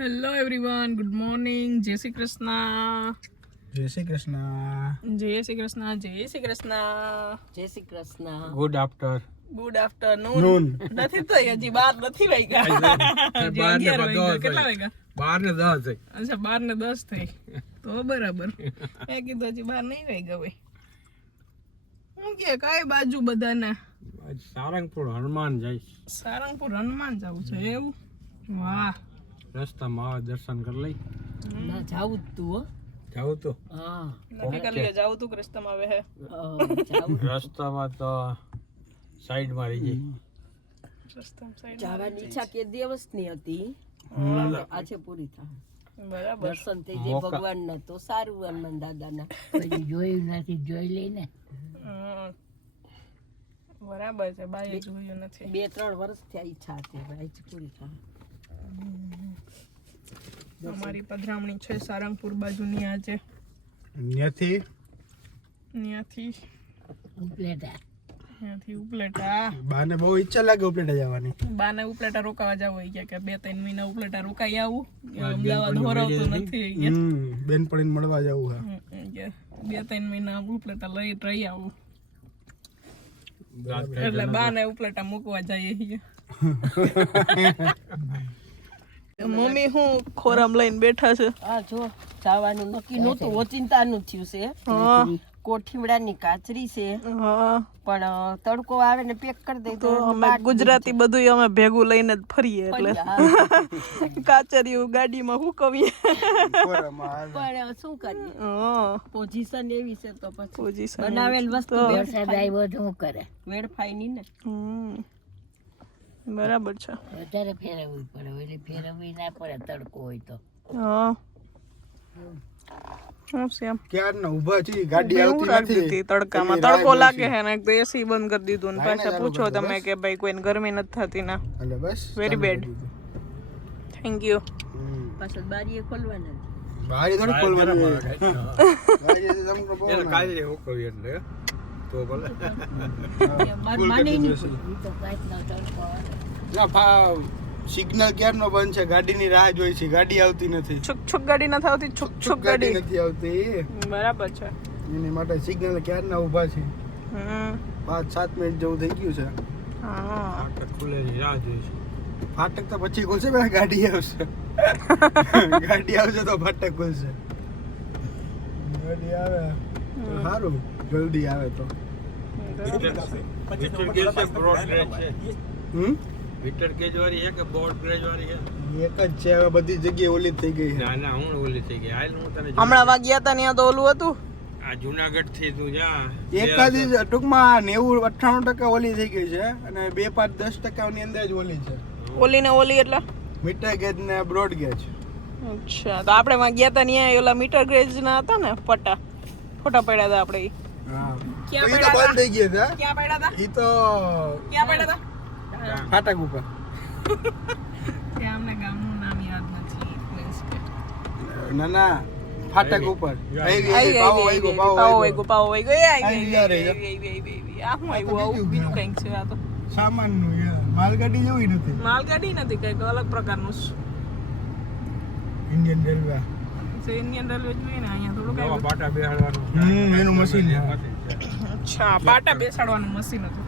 Hello everyone, good morning, જય શ્રી કૃષ્ણ. જય શ્રી કૃષ્ણ. જય શ્રી કૃષ્ણ. જય શ્રી કૃષ્ણ. જય શ્રી કૃષ્ણ. Good afternoon. નથી તો હજી 12 નથી વાગ્યા. કેટલા વાગ્યા? 12:10. અચ્છા 12:10 થઈ તો બરાબર. મેં કીધું હજી 12 નહીં વાગ્યા હોય. હું કે કઈ બાજુ બધાને? સારંગપુર હનુમાન જાય. સારંગપુર હનુમાન જવું છે એવું? વાહ. રસ્તામાં આવે દર્શન કરી લઈ. ના જાવું તું હો. જાવું તો હા નક્કી કરી લે જાવું તું રસ્તામાં આવે હે. જાવું રસ્તામાં તો સાઈડ માં રહી જાય. રસ્તામાં સાઈડ જવાની ઈચ્છા કે દિવસની હતી આજે પૂરી થાય. બરાબર. દર્શન થઈ જાય ભગવાનના તો સારું હનુમાન દાદાના. પછી જોયું નથી, જોઈ લઈને. બરાબર છે. બાઈએ જોયું નથી. 2-3 વર્ષ થયા ઈચ્છા હતી આજે પૂરી થાય. અમારી પધરામણી છે સારંગપુર બાજુની આજે. ત્યાંથી ઉપલેટા. બાને બહુ ઈચ્છા લાગે ઉપલેટા જવાની. બાને ઉપલેટા રોકાવા જાવ હોય કે 2-3 મહિના ઉપલેટા રોકાઈ આવું. અમદાવાદ હોરાવતું નથી કે બેનપણીને મળવા જવું કે 2-3 મહિના ઉપલેટા લઈ રહી આવું. એટલે બાને ઉપલેટા મૂકવા જઈએ છીએ. મમ્મી હું ખોરામ લઈને બેઠા છે. આ જો જવાનું નક્કી નહોતું ઓચિંતાનું થયું છે. કોઠીવડાની કાચરી છે પણ તડકો આવે ને પેક કરી દે તો અમે ગુજરાતી બધું અમે ભેગું લઈને જ ફરીએ એટલે કાચરીઓ ગાડીમાં હુકવીએ. પણ શું કરીએ પોઝિશન એવી છે તો પછી બનાવેલ વસ્તુ વરસાદ આવ્યો તો શું કરે? વેડફાય નહીં ને. બરાબર છે. વધારે ફેરવવી પડે, એટલે ફેરવવી ના પડે તડકો હોય તો. ક્યારના ઊભા છીએ, ગાડી આવતી નથી. તડકામાં તડકો લાગે છે ને તો એસી બંધ કરી દીધું ને પાછા પૂછો તમે કે ભાઈ કોઈને ગરમી નથી થતી ના. બસ વેરી બેડ. Thank you. પાછળ બારીએ ખોલવાના બારી થોડી ખોલવાની. કાજરી હુકવી એટલે તો ભલે. સિગ્નલ ક્યારનો બંધ છે, ગાડીની રાહ જોઈ છે, ગાડી આવતી નથી. છુક છુક ગાડી નથી આવતી. છુક છુક ગાડી નથી આવતી. બરાબર છે. એની માટે સિગ્નલ ક્યારના ઊભા છે. 5-7 મિનિટ જેવું થઈ ગયું છે. ફાટક ખુલેલી રાહ જોઈ છે. ફાટક તો પછી ખુલશે, પેલા ગાડી આવશે. ગાડી આવશે તો ફાટક ખુલશે. ગાડી આવે તો સારું, જલ્દી આવે તો. મીટર ગેજ વાળી છે કે બોર્ડ ગેજ વાળી છે? એક જ છે. હવે બધી જગ્યાએ ઓલી થઈ ગઈ છે. ના હું ઓલી થઈ ગઈ. હાલ હું તને હમણાં વાગ્યા હતા ત્યાં તો ઓલું હતું. આ જુનાગઢ થી તું જા એકાદી ટૂંકમાં 90-98% ઓલી થઈ ગઈ છે અને 2-5-10% ની અંદર જ ઓલી છે. ઓલી ને ઓલી એટલે મીટર ગેજ ને બ્રોડ ગેજ. અચ્છા, તો આપણે વાગ્યા હતા ત્યાં ઓલા મીટર ગેજ ના હતા ને ફોટા પડ્યા હતા આપણે. હા, ક્યાં ઈ તો બંધ થઈ ગયા હતા. ક્યાં પડ્યા હતા? ઈ તો ક્યાં પડ્યા હતા? ફાટક ઉપર. ત્યાં અમને ગામનું નામ યાદ નથી. ના ફાટક ઉપર. પાવો વાગ્યો. બીજું કંઈક છે આ તો સામાન નું માલગાડી જેવી નથી. માલગાડી નથી, કંઈક અલગ પ્રકારનું ઇન્ડિયન રેલવે. ઇન્ડિયન રેલવે જોઈએ ને અહીંયા થોડું કઈ પાટા બેસાડવાનું એનું મશીન છે. અચ્છા, પાટા બેસાડવાનું મશીન હતું.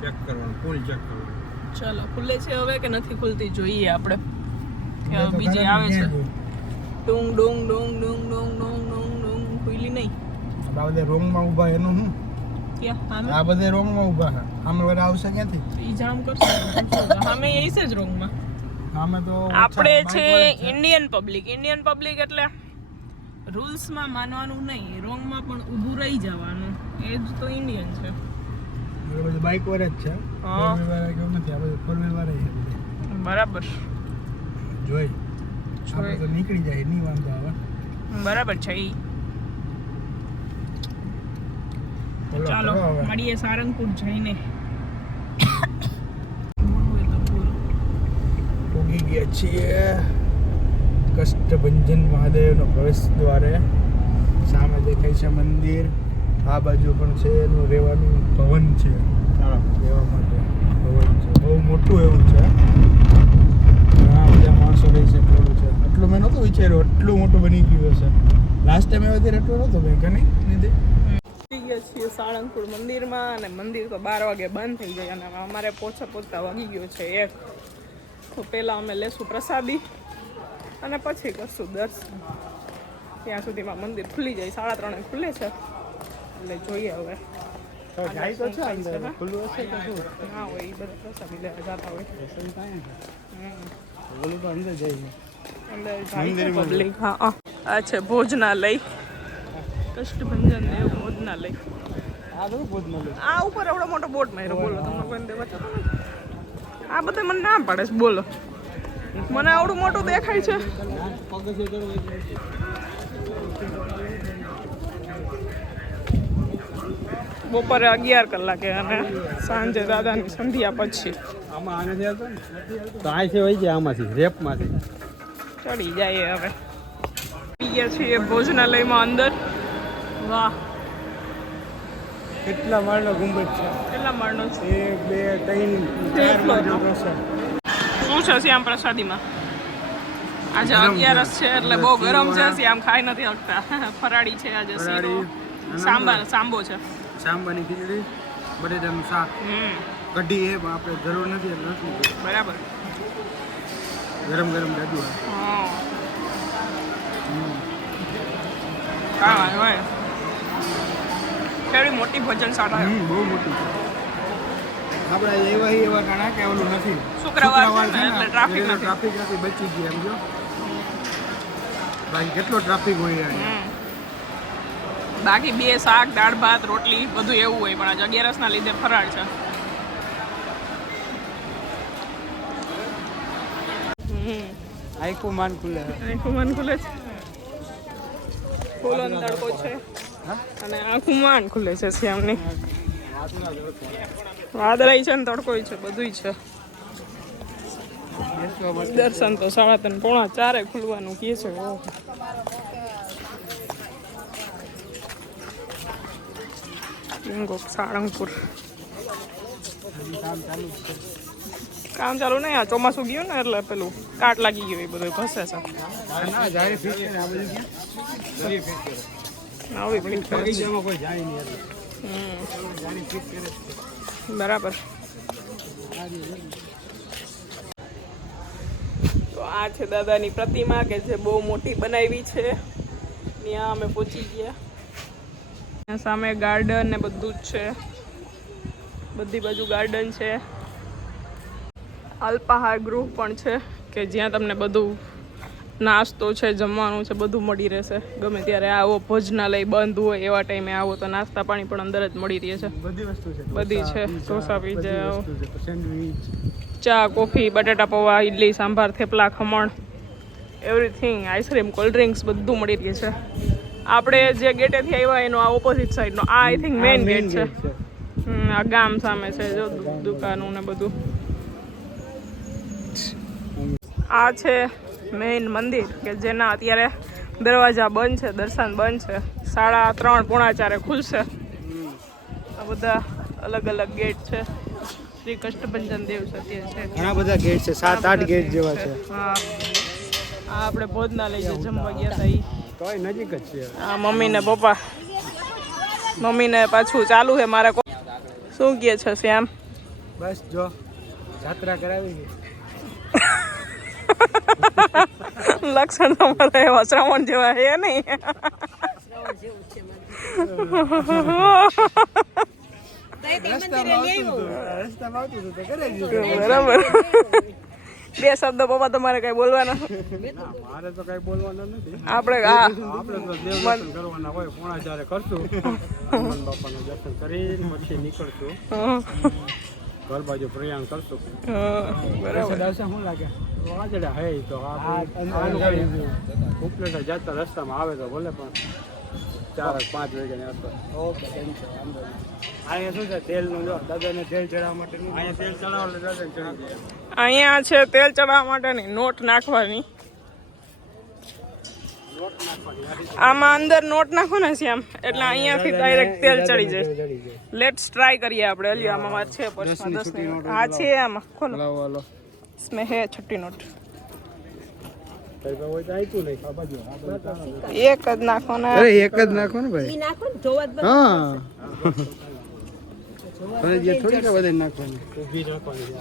ચેક કરવાનું, ફૂલ ચેક કરવાનું. ચલો, ખુલે છે હવે કે નથી ખુલતી જોઈએ આપણે. બીજી આવે છે. ડુંગ ડુંગ ડુંગ ડુંગ ડુંગ ડુંગ ડુંગ ડુંગ. ખુલી નહીં. આ બધા રોંગ માં ઊભા એનું શું? ક્યાં? આ બધે રોંગ માં ઊભા છે. આમે બધા આવશે ક્યાંથી? ઈ જામ કરશે. અમે એ છે જ રોંગ માં. આમે તો આપણે છે ઇન્ડિયન પબ્લિક એટલે રૂલ્સ માં માનવાનું નહીં, રોંગ માં પણ ઊભું રહી જવાનું. એ જ તો ઇન્ડિયન છે. બધું બાઇક વાળા જ છે. ફોર વ્હીલ વાળા કેવું નથી. આ બધું ફોર વ્હીલ વાળા છે. બરાબર. જોઈ આપણે તો નીકળી જાય, નહીં વાંધો આવે. બરાબર છે. ચાલો મળીએ સારંગપુર જઈને. ઉગી ગયા છીએ કષ્ટભંજન મહાદેવનો પ્રવેશ દ્વારે. સામે દેખાય છે મંદિર. આ બાજુ પણ છે એનું રહેવાનું ભવન છે. રહેવા માટે ભવન છે, બહુ મોટું એવું છે. આ બધા કેટલું મોટું બની ગયું હશે. લાસ્ટ ટાઈમ એવાથી રટવો નતો બેન કે નહીં નિધિ? આવી ગયા છીએ સાળંગપુર મંદિરમાં અને મંદિર તો 12 વાગે બંધ થઈ જાય અને અમારે પહોંચતા વાગી ગયો છે 1. તો પહેલાં અમે લેશું પ્રસાદી અને પછી કરશું દર્શન. ત્યાં સુધીમાં મંદિર ખુલી જાય, 3:30 ખુલે છે એટલે જોઈએ હવે. જાય તો છે અંદર ખુલ્લું હશે કે શું? હા હોય એ બધા પ્રસાદી લેવા જતા હોય. ઓલું તો અંદર જાય અંદર જાય છે પબ્લિક. હા આ છે ભોજનાલય, કષ્ટભંજન દેવ ભોજનાલય. આ તો બોધ મળે. આ ઉપર એવડો મોટો બોર્ડ માર્યો, બોલો તમને કોઈને દેવા છે? આ બધા મને ના પાડે છે, બોલો મને આવડું મોટું દેખાય છે. બપોરે 11 કલાકે અને સાંજે દાદાની સંધ્યા પછી આમાં આને જે હતો ને તો આ છે હોય છે આમાંથી રેપમાંથી ચડી જાય. હવે પી ગયા છીએ ભોજનાલયમાં અંદર. વાહ કેટલા માળનો ગુંબજ છે? કેટલા માળનો છે? 1 2 3 4 માળનો છે. શું છે શ્યામ પ્રસાદીમાં? આજે 11 છે એટલે બહુ ગરમ છે. શ્યામ ખાઈ નથી શકતા. ફરાળી છે આજે. શીરો, સાંબો છે, સાંબાની ખીચડી, બટેટાનું શાક, કઢી એ આપણે જરૂર નથી એટલે નથી. બરાબર. ગરમ ગરમ દાદુ. હા હોય કેવી મોટી ભોજન શાળા. બહુ મોટી છે. આપણે એવા કાણા કે ઓલું નથી. શુક્રવાર છે ને એટલે ટ્રાફિક નથી. ટ્રાફિક નથી, બચી ગયા એમ જો. ભાઈ કેટલો ટ્રાફિક હોય યાર. બાકી 2 શાક, દાળ ભાત, રોટલી બધું એવું હોય, પણ આજે 11 ના લીધે ફરાળ છે. આખું માન ખુલે. આખું મન ખુલે છે, ફૂલોનો તડકો છે અને આખું માન ખુલે છે. શ્યામની વાદળાઈ છે ને તડકોય છે, બધુંય છે. દર્શન તો 3:30 પોણા 4 ખુલવાનું કહે છે. સાળંગપુર કામ ચાલુ નહીં. આ ચોમાસું ગયું ને એટલે પેલું કાટ લાગી ગયું, એ બધું ઘસે છે. બરાબર. તો આ છે દાદાની પ્રતિમા કે જે બહુ મોટી બનાવી છે. ત્યાં અમે પહોંચી ગયા. સામે ગાર્ડન ને બધું જ છે, બધી બાજુ ગાર્ડન છે. અલ્પાહાર ગૃહ પણ છે કે જ્યાં તમને બધું નાસ્તો છે, જમવાનું છે, બધું મળી રહેશે. ગમે ત્યારે આવો, ભોજનાલય બંધ હોય એવા ટાઈમે આવો તો નાસ્તા પાણી પણ અંદર જ મળી રહે છે. બધી વસ્તુ છે, બધી છે. ઢોસા, પીઝા, સેન્ડવીચ, ચા, કોફી, બટાટા પૌવા, idli, sambar, thepla, khaman, everything, ice cream, cold drinks બધું મળી રહે છે. આપણે જે ગેટેથી આવ્યા એનો આ ઓપોઝિટ સાઈડનો આ આઈ થિંક મેઇન ગેટ છે. આ ગામ સામે છે જો દુકાનો ને બધું. આ છે મેઇન મંદિર કે જેના અત્યારે દરવાજા બંધ છે, દર્શન બંધ છે. 3:30 પોણા 4 ખુલશે. આ બધા અલગ અલગ ગેટ છે. શ્રી કષ્ટભંજન દેવ સત્ય છે. ઘણા બધા ગેટ છે, 7-8 ગેટ જેવા છે. હા, આ આપણે ભોજનાલય જે જમવા ગયા હતા ઈ તોય નજીક જ છે. આ મમ્મી ને પપ્પા. મમ્મીને પાછું ચાલુ છે મારે. શું કહે છે શ્યામ? બસ જો જાત્રા કરાવી ગઈ. લક્ષણ તમારા એવા શ્રાવણ જેવા હે નહીં. બરાબર. 2 શબ્દ પપ્પા તમારે કઈ બોલવાના? મારે તો કઈ બોલવાનું નથી. આપણે તો દેવદર્શન કરવાના હોય. પોણા 4 કરશું. હનુમાન બાપાનું દર્શન કરીને પછી નીકળશું. ઘર બાજુ પ્રયાણ કરશું. બરાબર. શું લાગે? વાજડા હે તો ઉપલેટા જતા રસ્તામાં આવે તો ભલે, પણ 4-5 વાગ્યાની આસપાસ. ઓકે, અહીંયા શું છે તેલનું, જો દાદાને તેલ ચડાવવા માટે. અહીંયા તેલ ચડાવવા દાદાને ચડાવી. અહીંયા છે તેલ ચડાવવા માટેની નોટ નાખવાની. આમાં અંદર નોટ નાખો ને શ્યામ એટલે અહીંયાથી ડાયરેક્ટ તેલ ચડી જાય. લેટ્સ ટ્રાય કરીએ આપણે. અલ્યો આમાં વાત છે પર્સમાં 10 ની નોટ. હા છે આમાં. ખોલો. લાવો इसमें है 6 नोट. એક જ નાખો ને. અરે એક જ નાખો ને ભાઈ. ઈ નાખો ને જોવા જ બસ. હા અને જે થોડી કે બધા નાખવાની.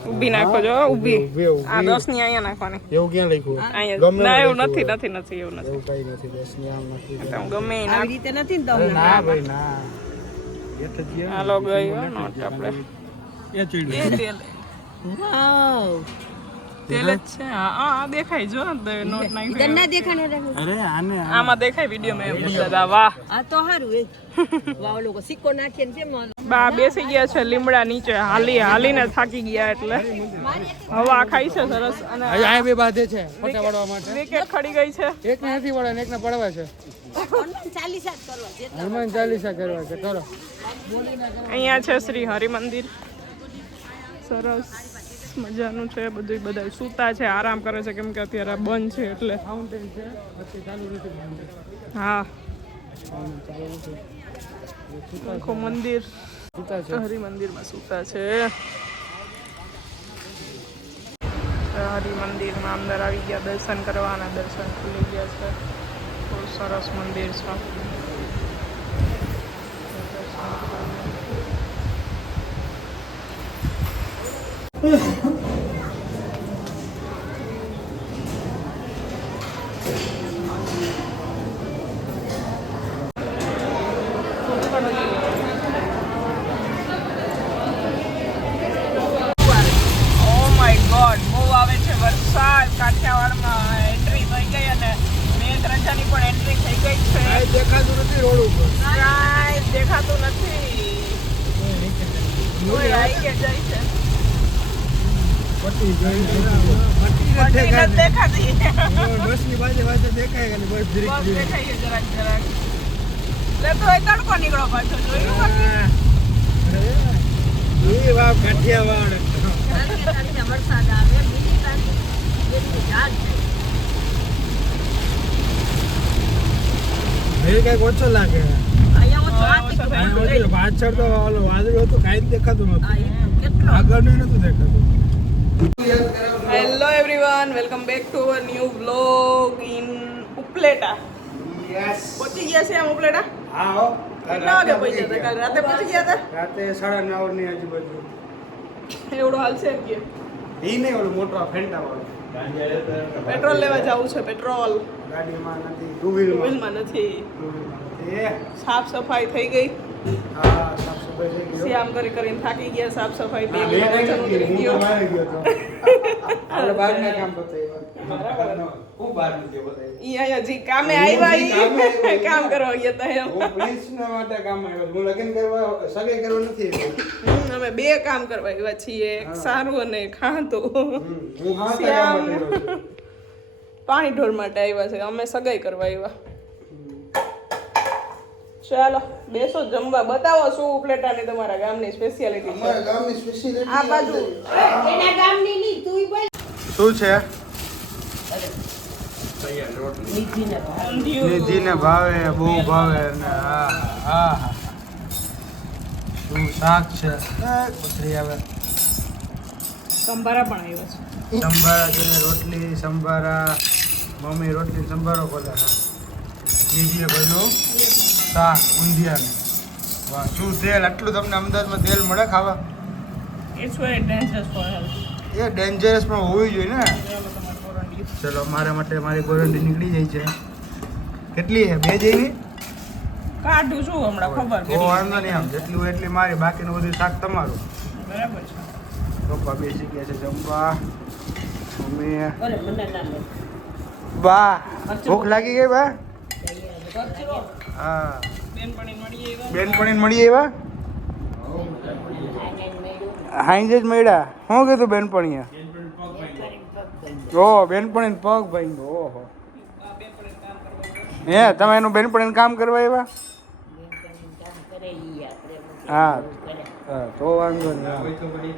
ઊભી નાખો જો ઊભી. આ 10 ની અહીંયા નાખવાની. એવું ક્યાં લખ્યું? અહીંયા ના એવું નથી એવું નથી. એવું કઈ નથી. 10 ની આમ નાખી દે. તમે ગમે એ આવી નાખો. રીતે નથી ને તમને ના ભાઈ ના. એ તો જે હાલો ગયો નોટ આપણે. એ ચીડી. એ તેલ વાવ તેલ જ છે. હા દેખાય જો નોટ નાખી. ઈધર ના દેખાનો રે અરે આને આમાં દેખાય વિડિયો માં એવું બધા. વાહ આ તો હારું એ વાવ લોકો સિક્કો નાખીને કેમ બા બેસી ગયા છે લીમડા નીચે હાલીને થાકી ગયા એટલે હવા ખાઈ છે સરસ. અને આ બે બાધે છે ફોટા પાડવા માટે. વિકેટ ખડી ગઈ છે. એકને નથી પડે ને એકને પડવા છે. ચાલીસા કરવા છે હનુમાન ચાલીસા કરવા છે. કરો. અહીંયા છે શ્રી હરિ મંદિર. સરસ મજાનું છે બધું. બધા સૂતા છે આરામ કરે છે કેમ કે અત્યારે બંધ છે એટલે. ફાઉન્ટેન છે પછી ચાલુ નથી. હા આખો મંદિર સૂતા છે. હરિ મંદિરમાં સૂતા છે. હરિ મંદિરમાં અંદર આવી ગયા દર્શન કરવાના. દર્શન ખુલી ગયા છે. બહુ સરસ મંદિર છે. કાઠિયાવાડમાં એન્ટ્રી થઈ ગઈ અને મેઘરાજાની પણ એન્ટ્રી થઈ ગઈ છે. દેખાતું નથી રોડ ઉપર. કાંઈ દેખાતું નથી. કોઈ આવી કે જાય છે. પટ્ટી જોઈ. પટ્ટી નથી દેખાતી. બસની બાજુ દેખાય કે બસ બસ દેખાય છે જરાક. લે તો એ તડકો નીકળો પાછો જોયું બાકી. એ વાહ કાઠિયાવાડ. વરસાદ આવે બીજી તારીખ યાદ એ કઈક ઓછો લાગે. અહીંયા પાછળ તો ઓલો વાદળ હતું કાંઈ દેખાતું નતું. કેટલો આગળ નતું દેખાતું. Hello everyone, welcome back to our new vlog in Upleta. પહોંચી ગયા છે આમ ઉપલેટા. હા હો. કેટલા વાગે પહોંચ્યા હતા? કાલ રાતે પહોંચી ગયા હતા. રાતે 9:30 ની આજુબાજુ. એવડો હાલ છે કે ઈ નહીં ઓલો મોટો ફેન્ટા વાળો. પેટ્રોલ લેવા જવું છે. પેટ્રોલ ગાડીમાં નથી. ટુ વ્હીલમાં. વ્હીલમાં નથી. એ સાફ સફાઈ થઈ ગઈ. હા સાફ સફાઈ થઈ ગઈ. શ્યામ કરીને થાકી ગયા. સાફ સફાઈ 2 હા, કિલો બે વજન ઉતરી હું તો ગયો. બહાર ગયો તો. આપણે બહારના કામ બતાવ્યા. હું બહાર નથી બતાવ્યા. ઈ હજી કામે આવ્યા. ઈ કામ કરવા ગયા હતા એમ. હું પ્રિન્સના માટે કામ આવ્યો છું. હું લગ્ન કરવા સગાઈ કરવા નથી આવ્યો. અમે 2 કામ કરવા આવ્યા છીએ. એક સારું અને એક ખાતું. હું હા કામ માટે આવ્યો છું. પાણી ઢોર માટે આવ્યા છે. અમે સગાઈ કરવા આવ્યા. ચાલો બેસો જમવા. બતાવો શું ઉપલેટાની તમારા ગામની સ્પેશિયાલિટી છે. અમારા ગામની સ્પેશિયાલિટી આ બાજુ એના ગામની નહીં તું બોલ શું છે? ઊંધિયું. નિધિને ભાવે બહુ ભાવે અને હા હા શું શાક છે કોથળી આવે સંભારા પણ આવ્યા છે. સંભારા છે રોટલી સંભારા મમ્મી રોટલી સંભારો બોલે નિધિએ ભાઈનું શાક ઊંધિયાનું વાહ શું તેલ આટલું તમને અમદાવાદમાં તેલ મળે ખાવા it's very dangerous for health. એ ડેન્જરસ પણ હોવી જોઈએ ને. ચલો મારા માટે મારી ગોરંટી નીકળી જાય છે. કેટલી છે? 2 જેવી કાઢું છું હમણાં ખબર ઓ વાંધો નહીં. આમ જેટલી હોય એટલી મારી બાકીનું બધું શાક તમારું. બરાબર છે. પપ્પા બેસી ગયા છે જમવા. મમ્મી અરે મને ના લે બા ભૂખ લાગી ગઈ બા. કચરો હા બેનપણી મળી આવ્યા. બેનપણીને મળી આવ્યા. હાઈ જ મળ્યા. શું કીધું બેનપણીએ? ઓ બેનપણીને પગ ભાઈ. ઓહો હે તમે એનું બેનપણીને કામ કરવા આવ્યા? હા હા તો વાંધો નહીં.